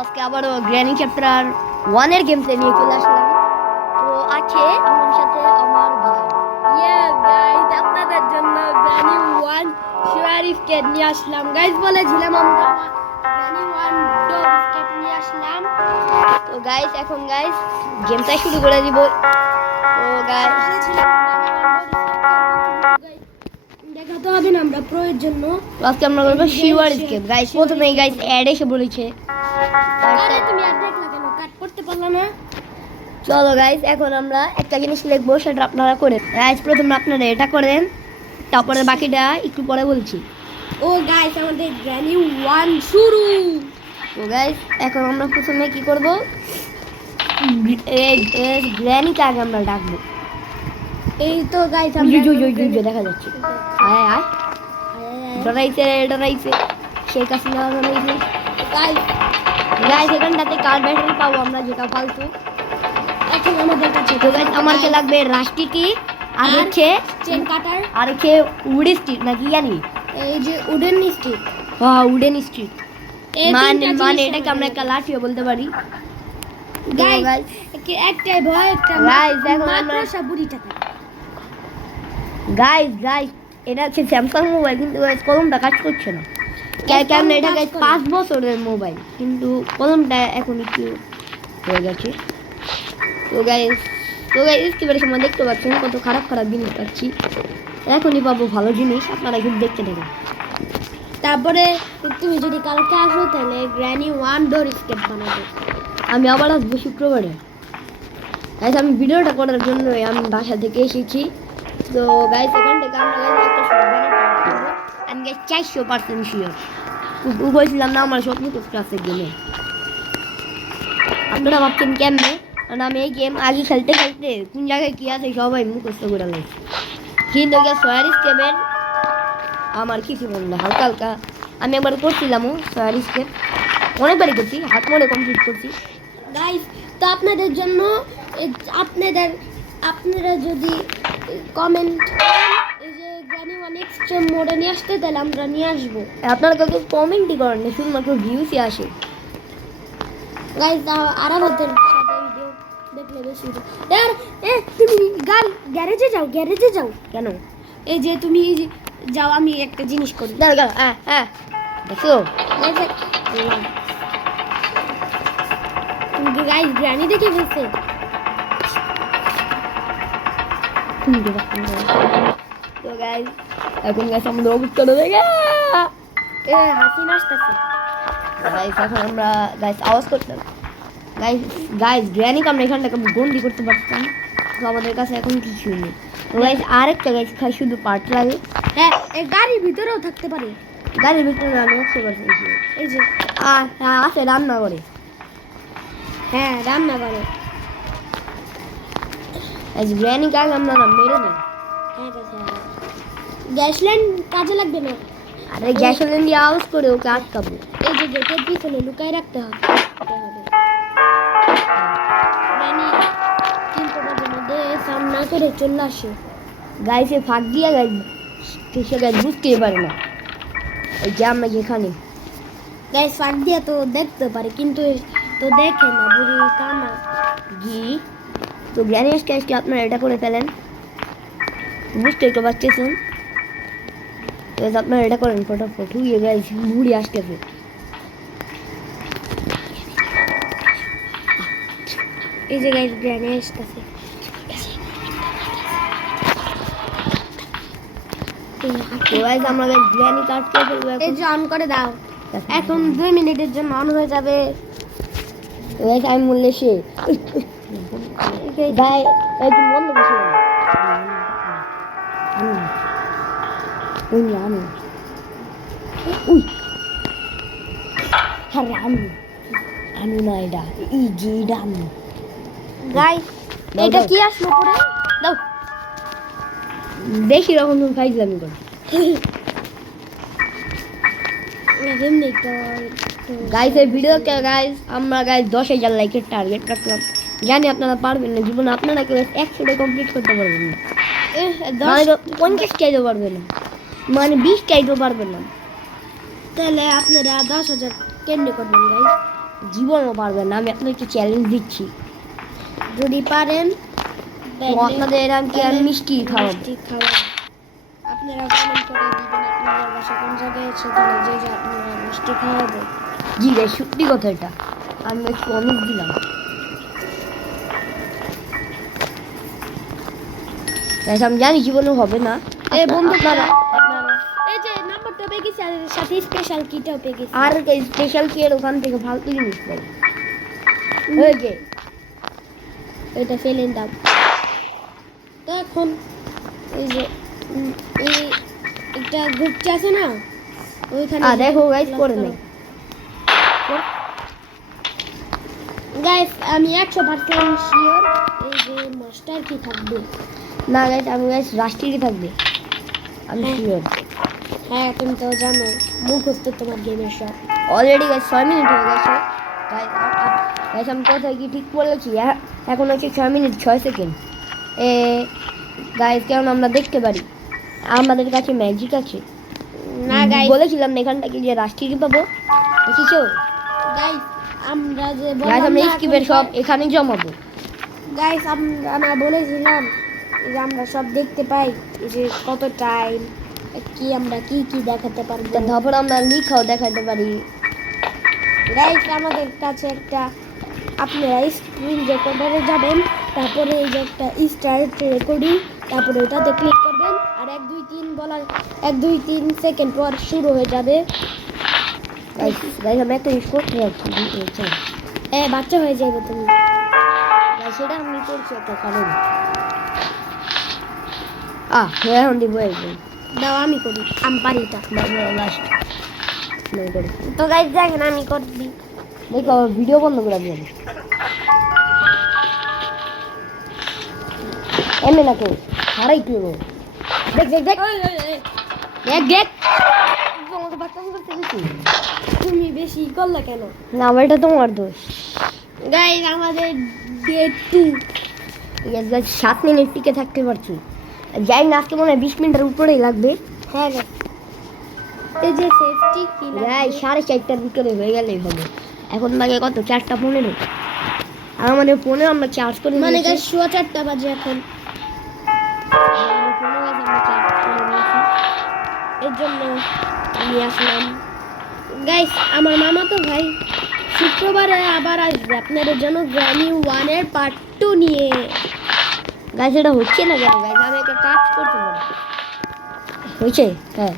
আজকে আবারও granny chapter 1 এর গেম প্লে নিয়ে চলে আসলাম। তো আছে আমার সাথে আমার ভাই। গাইস আপনাদের জন্য গ্র্যানি 1 শোয়ারিফকে নিয়ে আসলাম। গাইস বলেছিলাম আমরা গ্র্যানি 1 ডো বিস্কিট নিয়ে আসলাম। তো গাইস এখন গাইস গেমটা শুরু করে দিব। তো গাইস দেখাতে হবে না আমরা প্রো এর জন্য। আজকে আমরা করব শিওর স্কেপ। গাইস প্রথমেই গাইস অ্যাড এসে বলেছে। আরে তুমি আর দেখলা কেন? কাট করতে পারলা না? চলো গাইস এখন আমরা একটা জিনিস লিখবো, সেটা আপনারা করেন। গাইস প্রথমে আপনারা এটা করেন, তারপরে বাকিটা একটু পরে বলছি। ও গাইস আমাদের গ্র্যানি 1 শুরু। তো গাইস এখন আমরা প্রথমে কি করব, গ্র্যানিকে আগে আমরা ডাকবো। এই তো গাইস দেখা যাচ্ছে। আয় আয় ডরাইছে শেখ হাসিনা ডরাইছে। গাইস এখানটাতে কার ব্যাটারি পাবো আমরা, যেটা ফালতু। এখন আমাদের কাছে তো গাইস আমাকে লাগবে রাস্টি কি আর হচ্ছে চেন কাটার আর হচ্ছে উড স্টিক নাকি জানি, এই যে উডেন স্টিক। হ্যাঁ উডেন স্টিক মানে এটাকে এটা আমরা একটা লাঠিও বলতে পারি। গাইস একটাই ভয়, একটা গাইস দেখো মাত্র সাবুরি টাকা। গাইস এটা হচ্ছে স্যামসাং মোবাইল, কিন্তু গাইস কলমটা কাজ করছে না। কেন এটা গাইস 5 বছরের মোবাইল, কিন্তু কলমটা এখন একটু হয়ে গেছে। তো গাইস এবারে সময় দেখতে পাচ্ছেন কত খারাপ জিনিস পাচ্ছি। এখনই পাবো ভালো জিনিস, আপনারা কিন্তু দেখতে থাকুন। তারপরে তুমি যদি কালকে আসো তাহলে গ্র্যানি 1 ডোর স্কেপ বানাবো। আমি আবার আসবো শুক্রবারে। গাইস আমি ভিডিওটা করার জন্য আমি বাসা থেকে এসেছি। তো গাইস এখান থেকে আমরা গাইস একটা শর্ট বানাবো। আমি গাইস 400% শিওর বলছিলাম না আমার স্বপ্ন ক্লাসে গেমে। আপনারা ভাবছেন কেমনে, কারণ আমি এই গেম আগে খেলতে কোন জায়গায় কি আছে সবাই মুখস্থ করে লাগছে। কিন্তু সয়ারিস স্কেপের আমার কিছু মনে না, হালকা আমি একবার করছিলামও সয়ারিস স্কেপ, অনেকবারই করছি, হাত মনে কমপ্লিট করছি। গাইস তো আপনাদের জন্য আপনারা যদি কমেন্ট এই যে গ্র্যানি 1 এক্সট্রিম মোডে নিয়ে আসতে তাহলে আমরা নিয়ে আসবো। আপনারা কাউকে কমেন্টই করেন না, শুধুমাত্র ভিউসই আসে। গাইস আর আমাদের সাথে ভিডিও দেখলে বেশি यार তুমি গ্যারেজে যাও কেন? এই যে তুমি যাও, আমি একটা জিনিস করি। দাঁড়াও দেখো তুমি কি গাইস গ্র্যানি দেখে ফেলছে? তো গাইস এখন গাইস আমাদের অবস্থাটা দেখে হাসিনা আসতেছে। গাইস এখন আমরা গাইস আওয়াজ করতাম। গাইস গ্র্যানিকে আমরা এখান থেকে বন্দি করতে পারতাম, তো আমাদের কাছে এখন কিছু নেই। তো গাইস আরেকটা গাইস খাই শুধু পার্ট লাগে। হ্যাঁ এই গাড়ির ভিতরেও থাকতে পারে। গাড়ির ভিতরে আমি 100% এই যে আছে রান্না করে। হ্যাঁ রান্না করে। গ্র্যানিকে আগে আমরা মেরে নেই। হ্যাঁ গ্যাস লাইন কাজে লাগবে না। আরে গ্যাস লাইন দিয়ে আওয়াজ করে ওকে আটকাবো। এই যে গেটের পিছনে লুকায় রাখতে হবে। গ্র্যানি 3 মধ্যে সামনা করে চলে আসে। গাইসে ফাঁক দিয়ে গাইস সে গাইস বুঝতেই পারে না এই যে আমরা যেখানে। গাইস ফাঁক দিয়ে তো দেখতে পারে, কিন্তু তো দেখে না, বুড়ি কানা। তো গ্র্যানি আজকে আপনারা এটা করে ফেলেন, বুঝতেই তো পারছেন। তো আপনারা এটা করেন ফটাফট। হুইয়ে গাইস বুড়ি আসতেছে। এই যে গাইস গ্র্যানি আসতেছে। তো গাইস আমরা গাইস গ্র্যানি কাট করে ফেলবো। এই যে অন করে দাও, এখন 2 মিনিটের জন্য অন হয়ে যাবে। তো গাইস আমি বললে সে গাই একটু বন্ধ বসে আমি আমি না এটা আমি গাইস এটা কি আসলো পরে দাও বেশি রকম তুমি খাইছিলাম করে। গাইস এই ভিডিওতে গাইস আমরা গাইস 10,000 লাইকের টার্গেট রাখলাম। জানি আপনারা পারবেন না, জীবনে আপনারা কেউ 100টা কমপ্লিট করতে পারবেন না, 50 চাইতে পারবেন না, মানে 20 চাইতেও পারবেন না। তাহলে আপনারা 10,000 কেমনি করবেন গাইস? জীবনও পারবেন না, আমি আপনাকে চ্যালেঞ্জ দিচ্ছি। যদি পারেন তো আপনাদের আমি মিষ্টি খাওয়াবো। মিষ্টি খাওয়াবো। আপনারা কমেন্ট করে দিবেন আপনাদের বাসা কোন জায়গায়, সেখানে যে যে আপনারা মিষ্টি খাওয়াবো। জি গাইস, সত্যি কথা এটা, আমি প্রমিস দিলাম। গাইস আমি জানি জীবনে হবে না। এই বন্ধু আপনারা এই যে নাম্বারটা পেয়ে গেছি আর সাথে স্পেশাল কিটাও পেয়ে গেছি। আর স্পেশাল কি এর ওখান থেকে ফালতু জিনিস পাই। ওই যে এটা ফেলেন দাও। তো এখন এই যে এই একটা গুপ্ত আছে না, ওইখানে দেখো গাইস করে নেই। গাইস আমি 100% শিওর এই যে মাস্টার কি থাকবে। না গাইস, আমি গাইস রাষ্ট্রীয় থাকবে, আমি হ্যাঁ। শিওর। হ্যাঁ তুমি তো জানো মুখস্থ তোমার গেমের সব। অলরেডি গাইস 6 মিনিট হয়ে গেছে। গাইস আমি কোথায় কি ঠিক বলেছি? এখন হচ্ছে 6 মিনিট 6 সেকেন্ড। গাইস কেমন আমরা দেখতে পারি, আমাদের কাছে ম্যাজিক আছে। না গাইস, বলেছিলাম না এখান থেকে যে রাষ্ট্রীয় পাবো, দেখিছো? গাইস আমরা যে গাইস আমরা বললাম স্কিপের সব এখানে জমাবো। গাইস আমরা বলেছিলাম যে আমরা সব দেখতে পাই, এই যে কত টাইম কি আমরা কি কি দেখাতে পারবো। তারপর আমরা লিখাও দেখাতে পারি। গাইস আমাদের কাছে একটা, আপনারা স্ক্রিন রেকর্ডারে যাবেন, তারপরে এই যে একটা স্টার্ট রেকর্ডিং, তারপরে ওটাতে ক্লিক করবেন আর 1 2 3 বলার 1 2 3 সেকেন্ড পর শুরু হয়ে যাবে। গাইস আমি একটা ইউজ করতে যাচ্ছি। বাচ্চা হয়ে যাবে তুমি। গাইস সেটা আমি করছি একটা কারণ। এখন দিব একদম। দাও আমি করি, আমি পারি এটা। লাস্ট করি। তো গাইস দেখেন আমি করবি। দেখো ভিডিও বন্ধ করে দিলাম। এমনি না কেউ হারাই তুই দেখ দেখ দেখ দেখ দেখ। তোমাকে বাচ্চা করতে গেছি। তুমি বেশি করলে কেন? না এটা তোমার দোষ। গাইস আমাদের ডে 2 7 মিনিট টিকে থাকতে পারছি। যাই না, আজকে মনে হয় 20 মিনিটের উপরেই লাগবে। হ্যাঁ গাইস এই যে সেফটি কি যাই 4:30টার ভিতরে হয়ে গেলেই হবে। এখন লাগে কত 4:15। আর আমাদের ফোনে আমরা চার্জ করে মানে নিয়েছি। গাইস 4:30 বাজে এখন, আমাদের ফোনে আছে, আমরা চার্জ করে নিয়েছি। এর জন্য আমি আসলাম। গাইস আমার মামা তো ভাই শুক্রবারে আবার আসবে আপনাদের জন্য গ্র্যানি 1 এর পার্ট 2 নিয়ে। গাইস এটা হচ্ছে না কেন? গাইস আমি একটা কাজ করতে পারি। হয়েছে? হ্যাঁ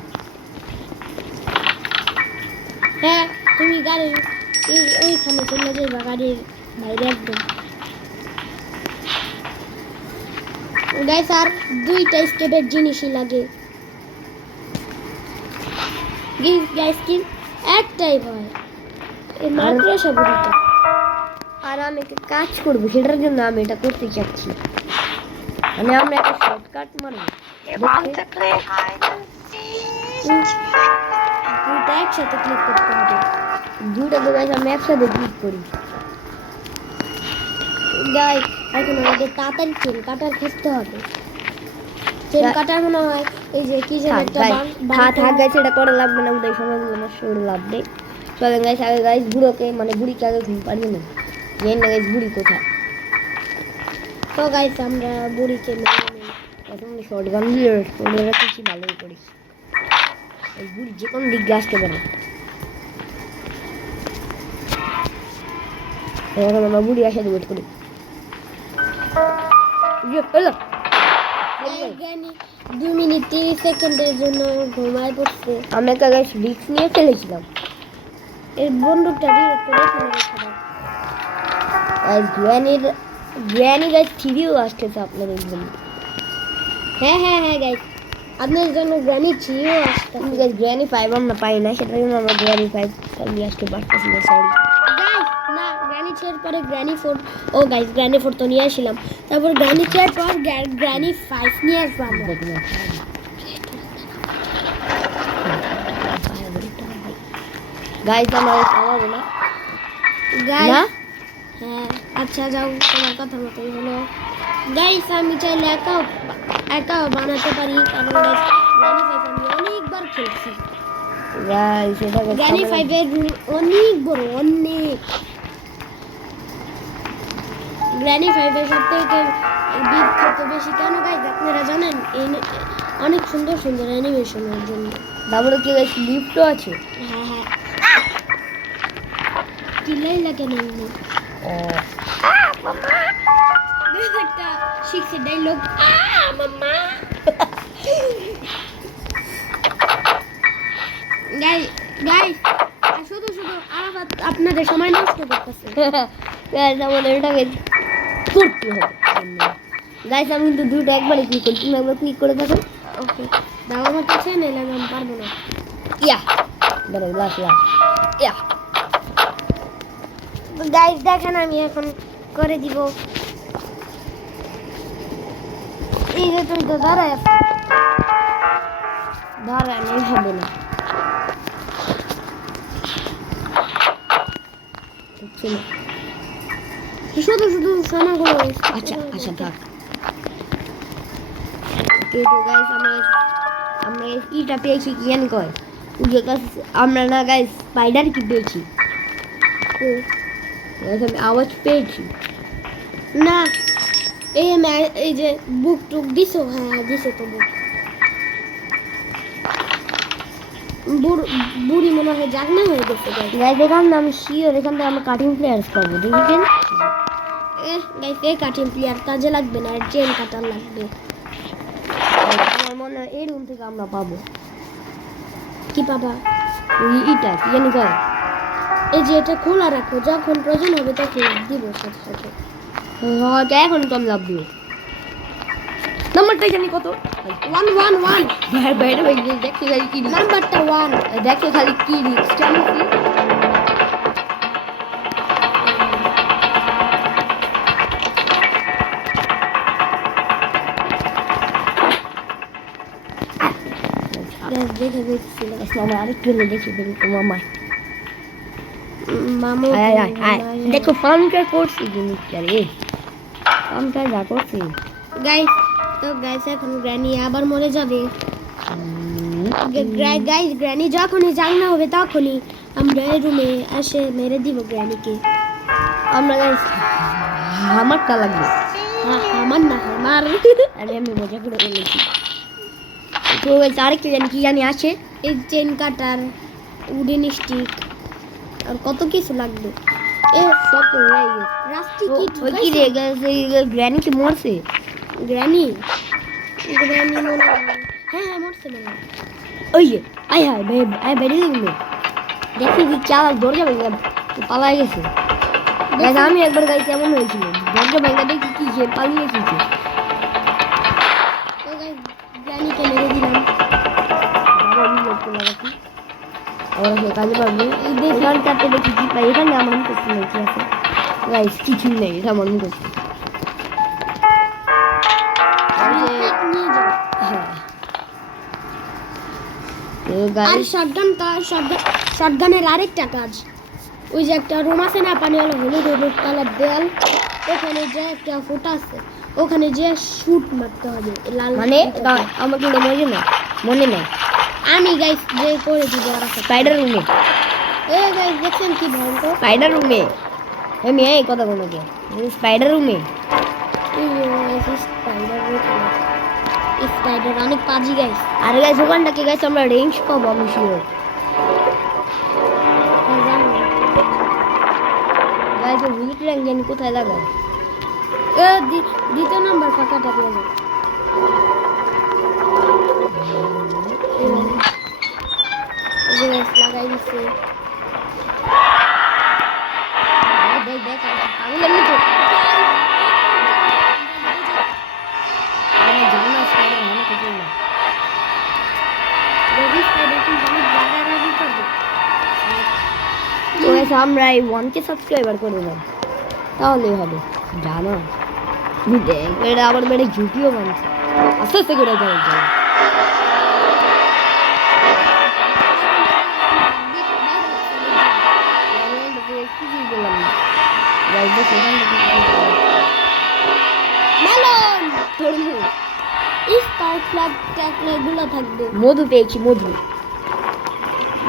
হ্যাঁ তুমি গাড়ির ওইখানে চলে যাবে, গাড়ির বাইরে একদম। গাইস আর 2টা স্টেপের জিনিসই লাগে। গাইস কি একটাই ভয়, এই মাত্র সবটা। আর আমি একটা কাজ করবো, সেটার জন্য আমি এটা করতে চাচ্ছি। মানে আমরা একটা শর্টকাট মারবো। দুইটা একসাথে ক্লিক করতে হবে। দুইটা তো গাইস আমি একসাথে ক্লিক করি। গাইস এখন আমাদের তাড়াতাড়ি চেন কাটার খুঁজতে হবে। চেন কাটার মনে হয় এই যে কি যেন একটা থাক গাইস, এটা করে লাগবে না, ওটাই সময়গুলো নষ্ট করে লাভ নেই। চলেন গাইস আগে গাইস বুড়োকে মানে বুড়িকে আগে ঘুম পাড়িয়ে নেই। জানি না গাইস বুড়ি কোথায়। তো গাইস আমরা বুড়িকে মেরে নেই। এখন শর্ট গান দিয়ে করে রাখছি, ভালোই করিস। এই বুড়ি যে কোনো দিক দিয়ে আসতে পারে। এখন আমরা বুড়ি আসে ওয়েট করি। এই জ্ঞানী 2 মিনিট 30 সেকেন্ডের জন্য ঘুমায় পড়ছে। আমি একটা গাইস রিস্ক নিয়ে ফেলেছিলাম। এর বন্দুকটা রিলোড করে এখানে রেখে দাও। গাইস গ্র্যানি গাইস থ্রিও আসতেছে আপনাদের জন্য। হ্যাঁ হ্যাঁ হ্যাঁ গাইস আপনাদের জন্য গ্র্যানি 3ও আসছে। কিন্তু গাইস গ্র্যানি 5 আমরা পাই না, সেটার জন্য আমরা গ্র্যানি 5 নিয়ে আসতে পারতেছি না, সরি। গাইস না গ্র্যানি 3 এর পরে গ্র্যানি 4। ও গাইস গ্র্যানি 4 তো নিয়ে আসলাম, তারপর গ্র্যানি 3 এর পর গ্র্যানি 5 নিয়ে আসবো আমরা। গাইস আমরা খাওয়াবো না। গাইস না? হ্যাঁ আচ্ছা যাও, তোমার কথা মতোই হলো। গাইস আমি চাইলে একাও বানাতে পারি, কারণ গাইস গ্র্যানি 5 আমি অনেকবার খেলছি। গাইস এটা গ্র্যানি 5 এর রুম অনেক বড়, অনেক। গ্র্যানি 5 এর সবথেকে বিখ্যাত বেশি কেন গাইস আপনারা জানেন? অনেক সুন্দর সুন্দর অ্যানিমেশনের জন্য। তারপরে কি গাইস লিফটও আছে। হ্যাঁ হ্যাঁ, চিল্লাইলা কেন এমনি? ও বেশ একটা শিখছে ডায়লগ, মাম্মা। গাইস শুধু শুধু আরাফাত আপনাদের সময় নষ্ট করতেছে। গাইস আমাদের এটাকে করতে হবে। গাইস আমি কিন্তু দুটো একবারে ক্লিক করি, তুমি একবার ক্লিক করে দেখো। ওকে, দাও আমার কাছে, নাইলে আমি পারবো না। ইয়া বড় লাস্ট ইয়া গাইস দেখেন আমি এখন করে দিব। এই যে তুমি তো দাঁড়ায় আছো। ধরা নেই হবে না। চলো শুধু শুধু সোনাগুলো। আচ্ছা আচ্ছা থাক। ওকে তো গাইস আমরা কিটা পেয়েছি কি জানি কয় ওই গাইস আমরা না গাইস স্পাইডার কি পেয়েছি। আমি আওয়াজ পেয়েছি না, এই যে বুক টুক দিছো। হ্যাঁ দিছে তো বুক। বুড়ি মনে হয় জাগনা হয়ে গেছে। গাইস এখান আমি শিওর এখান থেকে আমরা কাটিং প্লেয়ার্স পাবো, দেখেছেন? গাইস এই কাটিং প্লেয়ার কাজে লাগবে না, চেন কাটার লাগবে। আমার মনে হয় এই রুম থেকে আমরা পাবো। কি পাবা? ওই ইটা কি জানি কয়। এই যে এটা খোলা রাখো, যখন প্রয়োজন হবে তখন দিব সাথে সাথে। হয়তো এখন তো আমি লাভ দিব। নাম্বারটা জানি কত? 111। বাইরে বাইরে দেখতে খালি কি নাম্বারটা 1। দেখতে খালি কি রিক্স জানি কি। দেখে দেখছি মামা আরেকটু দেখি দেখি তো মামা মামু। দেখো ফার্মটা করছি জিনিসটা রে, ফার্মটা যা করছি। গাইস এখন গ্র্যানি আবার মরে যাবে। গাইস গ্র্যানি যখনই জাগনা হবে তখনই আমরা এই রুমে এসে মেরে দিব গ্র্যানিকে। আমরা গাইস আমারটা লাগবে। আমার না, আমার। আমি মজা করে বলেছি। তো গাইস আরেকটু জানি কি জানি আছে। এই চেন কাটার, উডেন স্টিক আর কত কিছু লাগবে। সব তো হয়ে গেছে। রাস্তি কি ওই কি রে গাইস এই গ্র্যানি কি মরছে? গ্র্যানি মনে হয়। হ্যাঁ মরছে মনে হয়। ওই যে আয় হায় ভাই আয় বেরিয়ে গেল। দেখি কি চাল দরজা ভেঙে পালাই গেছে। গাইস আমি একবার গাইস কেমন হয়েছিল, দরজা ভেঙে দেখি কি সে পালিয়ে এসেছে। তো গাইস গ্র্যানিকে মেরে দিলাম। আবার লোককে লাগাচ্ছি আবার সে কাজে পারবে। এই এখানটাতে দেখি কি পাই, এখানে আমার মুখস্থ নেই কি আছে। গাইস কিছুই নেই, এটা আমার মুখস্থ। নিয়ে যাও। হ্যাঁ তো আর গাইস শটগানের আরেকটা কাজ, ওই যে একটা রুম আছে না পানিওয়ালা হলুদ হলুদ কালার দেয়াল, ওখানে যে একটা ফোঁটা আছে ওখানে যে শুট মারতে হবে লাল। মানে আমাকে মনে নেই। আমি গাইস যে করে দিব আর স্পাইডার রুমে, গাইস দেখছেন কি ভয়ঙ্কর। স্পাইডার রুমে আমি এই কথা কোনো কে স্পাইডার রুমে। স্পাইডার অনেক পাজি গাইস। আর গাইস ওখানটাকে গাইস আমরা রেঞ্জ পাবো আমি শিওর। গাইস ও ভিজিট র্যাঙ্ক জানি কোথায় লাগায়। দ্বিতীয় নাম্বার ফাঁকাটা পেয়ে যাবে। লাগাই দিচ্ছে। দেখ দেখ পাগল এমনি তো জানা স্পাইডার হয় কিছু না। তো গাইস আমরা এই 1K সাবস্ক্রাইবার করে দেব তাহলেই হবে, জানো দেখ এটা আবার বেড়ে ঝুঁকিও বানছে আস্তে আস্তে করে যাবে। গুলো থাকবে। মধু পেয়েছি, মধু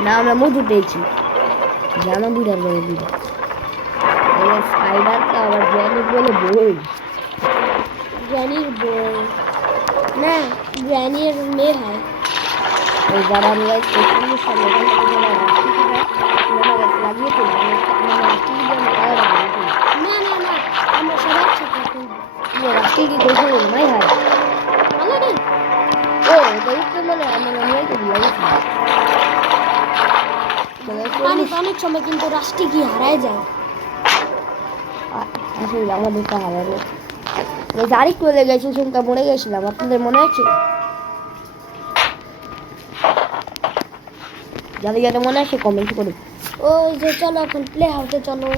না আমরা মধু পেয়েছি জানো বুড়ার বলে বুড়া স্পাইডারকে আবার গ্র্যানি বলে বই গ্র্যানির বউ না, গ্র্যানির মেয়ে হয়। ওই যারা আমি গাছ লাগিয়ে তো না না না, আমরা সবাই একসাথে করবো। রাস্তায় কি করতে হবে নাই হয় ভালো নেই। ও দেখতে মানে আমরা তো লাগিয়েছি পানি তো অনেক সময় কিন্তু রাষ্ট্রে কি হারায় যায়। আসলে আমাদের তো হারানো আরেকটু হলে গেছি শুনতে মরে গেছিলাম আপনাদের মনে আছে যাদের যাদের মনে আছে কমেন্ট করুন ওই যে চলো এখন প্লে হাউসে চলো।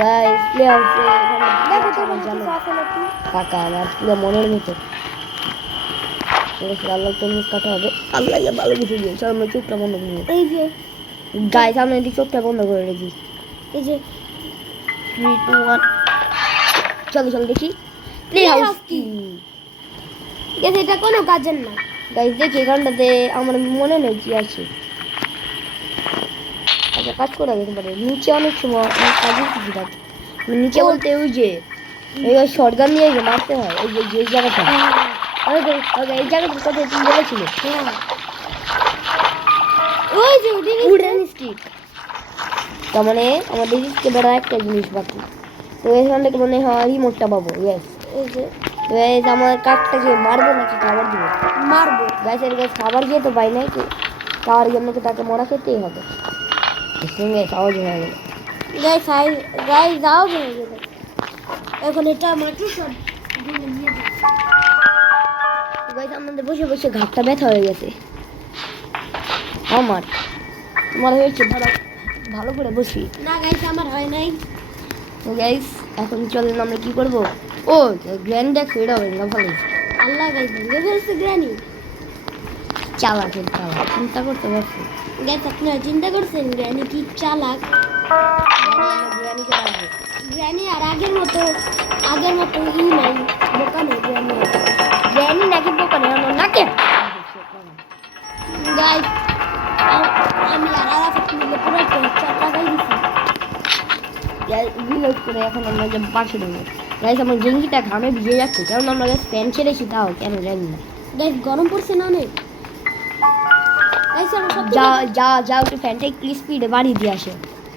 গাইস প্লে হাউসে দেখো তো কিছু আছে নাকি। কাকা আমার পুরো মনের মতো আল্লাহ তরমুজ কাটা হবে আল্লাহ ভালো কিছু দিয়ে চল আমরা চোখটা বন্ধ করে এই যে গাইস আমরা এদিকে চোখটা বন্ধ করে রেখি এই যে 3 2 1 চলো চলো দেখি প্লে হাউস কি গেছে, এটা কোনো কাজের না। গাইস দেখি এখানটাতে আমার মনে নেই কি আছে আচ্ছা কাজ করে যেতে পারে নিচে অনেক সময় অনেক কাজের কিছু থাকে নিচে বলতে ওই যে এই শটগান দিয়ে যে মারতে হয় এই যে যে জায়গাটা এই জায়গাটা কথা তুমি বলেছিলে ওই যে উডেন স্টিক তার মানে আমাদের স্টিকে বড় একটা জিনিস বাকি তো এখান থেকে মনে হয় রিমোটটা পাবো ইয়েস এই যে তো এই যে আমার কাকটাকে মারবো নাকি খাবার দিব মারবো। গাছের গাছ খাবার দিয়ে তো পাই নাই তো তার জন্য কি তাকে মরা খেতেই হবে সঙ্গে সহজ হয়ে গেল গাই যাও হয়ে গেল। এখন এটা মাত্র সব গাইস আমাদের বসে বসে ঘাটটা ব্যথা হয়ে গেছে আমার তোমার হয়েছে ভালো ভালো করে বসি না গাইস আমার হয় নাই। তো গাইস এখন চলেন আমরা কি করব ও গ্র্যান্ড দেখ ফেড হবে না ভালো আল্লাহ গাইস ভেঙে ফেলছে গ্র্যানি। চালাক চিন্তা করতে পারছি গাইস আপনারা চিন্তা করছেন গ্র্যানি কি চালাক? গ্র্যানিকে রাখবো গ্র্যানি আর আগের মতো ই নাই, বোকা নেই গ্র্যানি। গ্র্যানি নাকি দোকানে আমার নাকে গাইস আমি আর আরাফাত মিলে পুরো একটা লাগাই দিছি। রিলোড করে এখন আমরা যে পাশে দেবো গাইস আমার জেঙ্গিটা ঘামে ভিজে যাচ্ছে কারণ আমরা গাছ প্যান ছেড়েছি তাও কেন জানি না গাইস গরম পড়ছে না অনেক। গাইস আমরা সব যা যা যা একটু ফ্যানটা একটু স্পিডে বাড়িয়ে দিয়ে আসে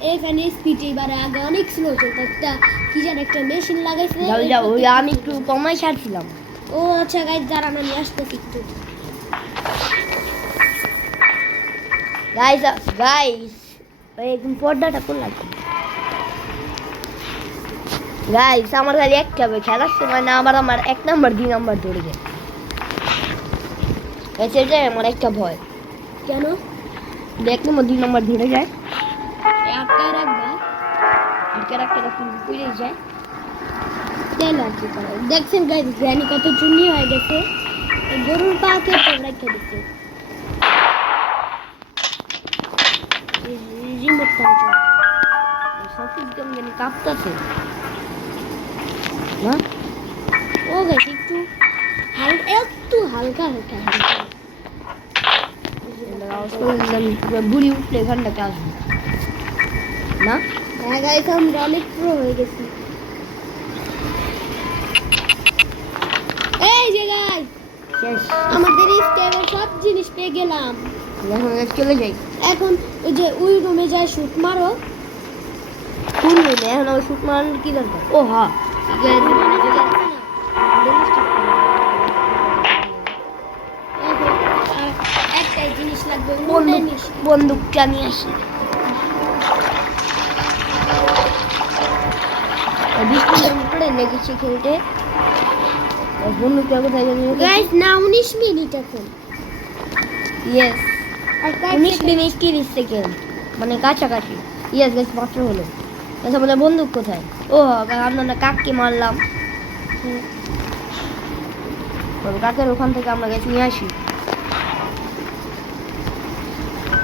এই ফ্যানের স্পিড এবারে আগে অনেক স্লো ছিল, একটা কি যেন একটা মেশিন লাগাইছে। যাও যাও ওই আমি একটু কমাই ছাড়ছিলাম ও আচ্ছা গাইস দাঁড়ান আমি আসতেছি একটু। গাইস গাইস একদম পর্দাটা কোন লাগবে গাইস আমার খালি একটা হবে খেলার সময় না আবার আমার 1 নাম্বার 2 নাম্বার ধরে যায় গাইস এটাই আমার একটা ভয় কেন? দেখ নম্বর 2 নাম্বার ধরে যায় আটকায় রাখবা আটকে রাখতে রাখতে পুড়ে যায় তেল আর কি করে। দেখছেন গাইস গ্র্যানি কত চুনি হয়ে গেছে, এই গরুর পা কেটে রেখে দিচ্ছে। রিমোট কন্ট্রোল সবকিছু কেমন জানি কাঁপতেছে না ও গাইস একটু হালকা হালকা বুড়ি উঠলে এখানটাতে আসবে না হ্যাঁ গাইস আমরা অনেক প্রো হয়ে গেছি। এই যে গাইস শেষ আমাদের স্টেপের সব জিনিস পেয়ে গেলাম। এখন চলে যাই এখন ওই যে ওই রুমে যায় শুট মারো। কোন রুমে এখন ওই শুট মারানোর কি দরকার ও হ্যাঁ একটাই জিনিস লাগবে, বন্দুকটা নিয়ে আসি বৃষ্টির উপরে লেগেছে খেলতে বন্দুকটা কোথায় জানি গাইস না 19 মিনিট এখন। ইয়েস আর 19 মিনিট 30 সেকেন্ড মানে কাছাকাছি ইয়েস গাইস মাত্র হলো আচ্ছা বলে বন্দুক কোথায় ও আমরা না কাককে মারলাম কাকের ওখান থেকে আমরা গেছি নিয়ে আসি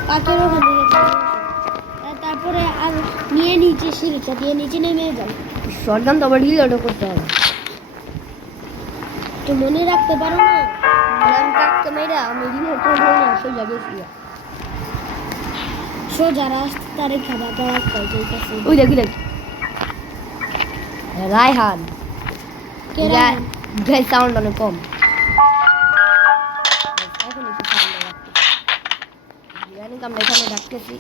কাকের ওখান থেকে তারপরে আর নিয়ে নিচে সিঁড়িটা দিয়ে নিচে নেমে যাও। শটগান তো আবার রিলোডও করতে হবে তো মনে রাখতে পারো না? আমি কাককে মেরা আমি রিমোট কন্ট্রোল নিয়ে সোজা গেছি সোজা রাস্তারে খাবার রাস্তায় চলতেছে ওই দেখি দেখ রায়হান কে রায়হান? গাইস সাউন্ড অনেক কম এখন একটু সাউন্ড রাখতে জানি আমরা এখানে রাখতেছি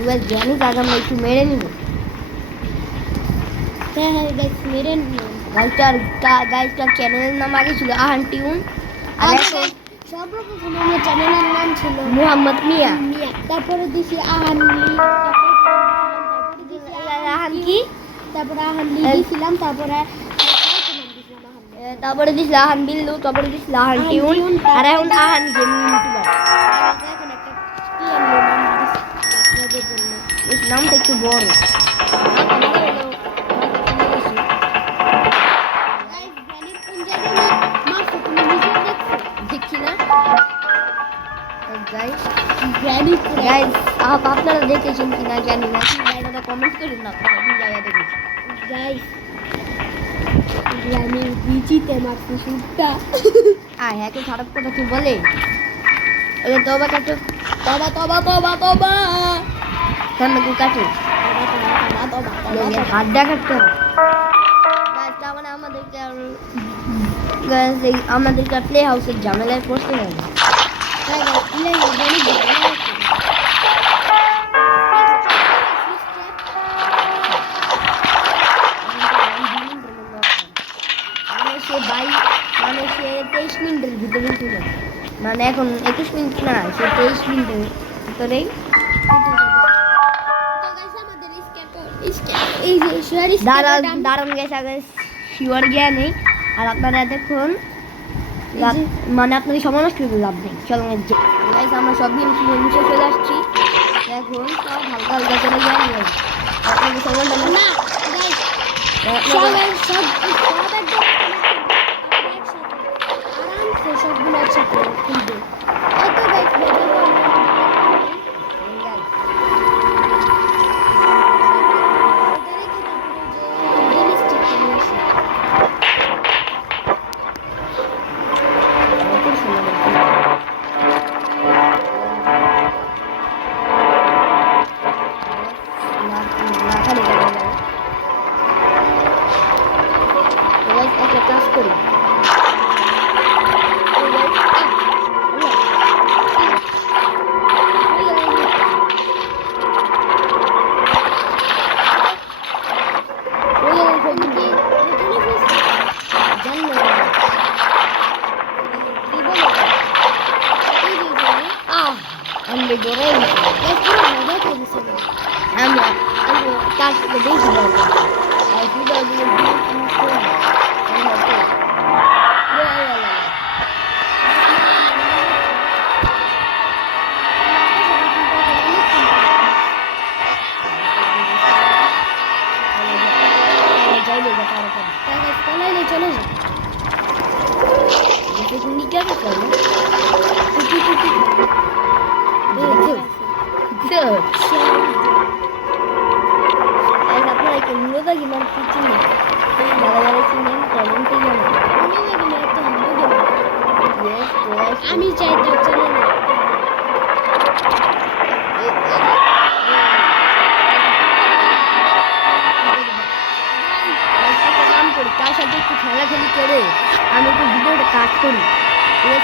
গাইস জানি আমরা একটু মেরে নিব হ্যাঁ হ্যাঁ গাইস মেরে নিন গাইসটার চ্যানেলের নাম আগে ছিল আহান টিউন আর এখন সর্বপ্রথম আমার চ্যানেলের নাম ছিল মোহাম্মদ মিয়া মিয়া তারপরে দিছি আহান আহান কি তারপরে আহান লি দিছিলাম তারপরে দিছিল আহান বিল্লু তারপরে দিছিল আহান টিউন আর এখন আহান গেমিং ইউটিউবার এখন একটা প্লেন নাম দিছি আপনাদের জন্য এই নামটা একটু বড় গাইস গ্রানিট কোন জায়গায় মারছো তুমি ভিডিও দেখছো দেখছি না গাইস গ্রানিট গাইস আপনারা দেখেছেন কিনা জানি না আপনারা কমেন্ট করেন না আপনারা কোন জায়গায় দেখেছেন গাইস গ্রানিট বিচিতে মারছো শুটটা হ্যাঁ একটু খারাপ কথা কি বলে ওই তবা কাটো তবা তবা তবা তবা সামনে কু কাটো হাত দেখাতে মানে আমাদেরকে প্লে হাউসের ঝামেলায় পড়তে হবে সে 23 মিনিটের ভিতরে ছিল মানে এখন 21 মিনিট না সে 23 মিনিটের ভিতরেই দারুণ গেছে আগে শিওর গিয়া নেই আর আপনারা দেখুন মানে আপনাদের সময় নষ্ট করে লাভ নেই চলো গাইস আমরা সব জিনিস নিচে চলে আসছি এখন সব হালকা হালকা করে গিয়ে আপনাদের সময়টা না সবগুলো একসাথে খুলবে একটা কাজ করি আমি কাজ বেশি চলে যা আপনারা কি মূলত গেমার কি চিনি যারা যারা চিনেন কমেন্টে জানান আমি চাই তার চ্যানেল তার সাথে একটু খেলাখেলি করে আমি একটু ভিডিওটা কাট করি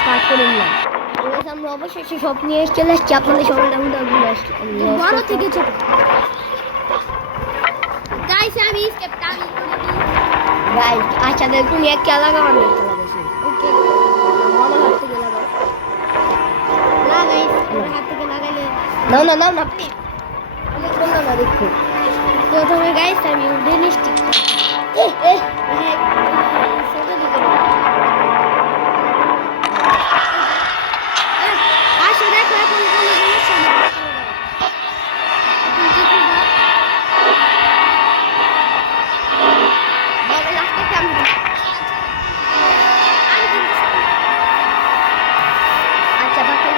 কাট করে নিলাম আমরা অবশ্যই সব নিয়ে চলে আসছি আপনাদের সবাইটা বড় থেকে ছোট গাইস আমি স্কেপটা আমি গাইস আচ্ছা দেখুন এক খেলা গাওয়ানো খেলা বসে ওকে মনে হাত থেকে লাগাও না গাইস হাত থেকে লাগাইলে না না না না আমি বললাম না দেখো প্রথমে গাইস আমি উঠে নিচ্ছি আসো দেখো এখন কোনো সমস্যা নেই এখন কি করবো আচ্ছা বাকি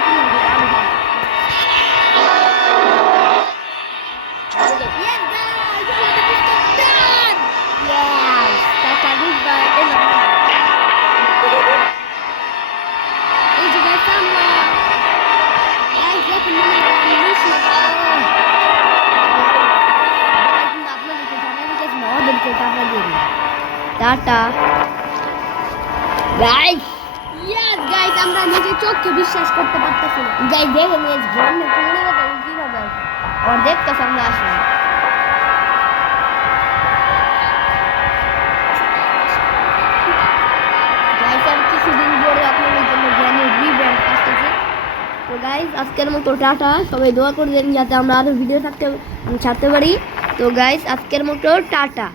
টাটা গাইস। ইয়েস গাইস, আমরা নিজে চোখকে বিশ্বাস করতে পারতেছি না। গাইস দেখেন এই সামনে পড়ে গেছে কিভাবে আসে আর দেখতে সামনে আসে গাইস। আর কিছুদিন পরে আপনাদের জন্য জ্ঞানের রিব্র্যান্ড আসতেছে। তো গাইস আজকের মতো টাটা, সবাই দোয়া করবেন যাতে আমরা আরো ভিডিও ছাড়তে পারি। তো গাইস আজকের মতো টাটা।